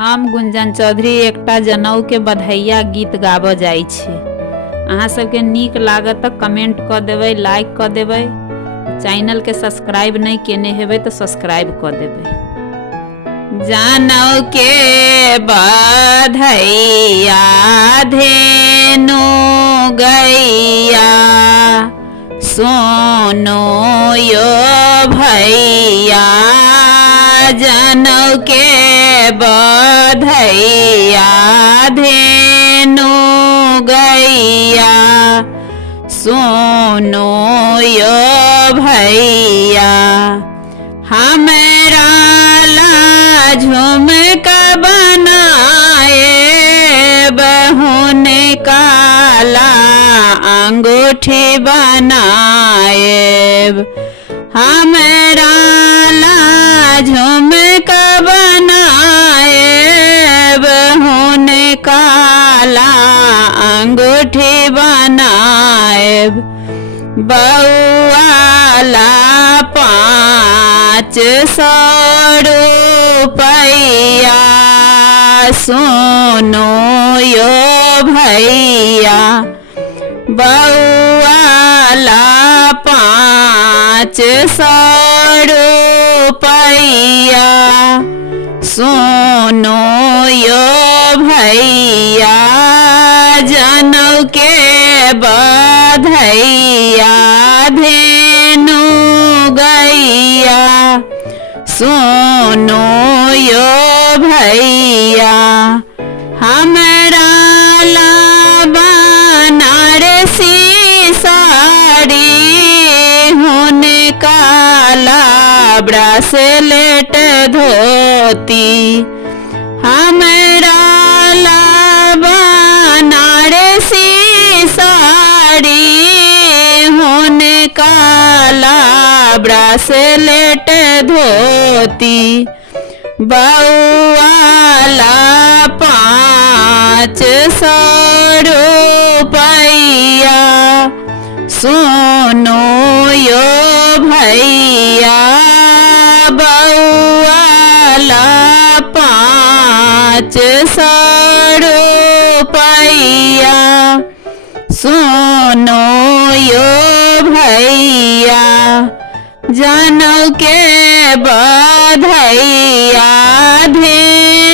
हम गुंजन चौधरी एकटा जनऊ के बधाइया गीत गाबऽ जाइ छी। अहाँ सबके नीक लागत तऽ कमेंट कऽ देबै, लाइक कऽ देबै। चैनल के सब्सक्राइब नहीं केने हेबै तऽ सब्सक्राइब कऽ देबै। जनऊ के बधाइया धेनु गैया, सोनो यो भैया। जनऊ के बधाइया धेनु गैया, सोनो यो भैया। हमरा ला झुमका बनाए, बहुन काला अंगूठी बनाए। हमरा ला झुमका बनाए, बहुन काला अंगूठी बनाए। बउआला 500 रुपैया, सोनो यो भैया। बउआला 500 रुपैया, सोनो यो भैया। जनऊ के बधाइया धेनु गैया, सोनो यो भैया। हमरा ला बनारसी साड़ी, हुन काला ब्रासलेट धोती। हमरा ला बनारसी साड़ी, हुन काला ब्रासलेट धोती। बउआला 500 रुपैया, सोनो यो भैया। बउआला 500 रुपैया, सोनो यो भैया। जनऊ के बधाइया धेनु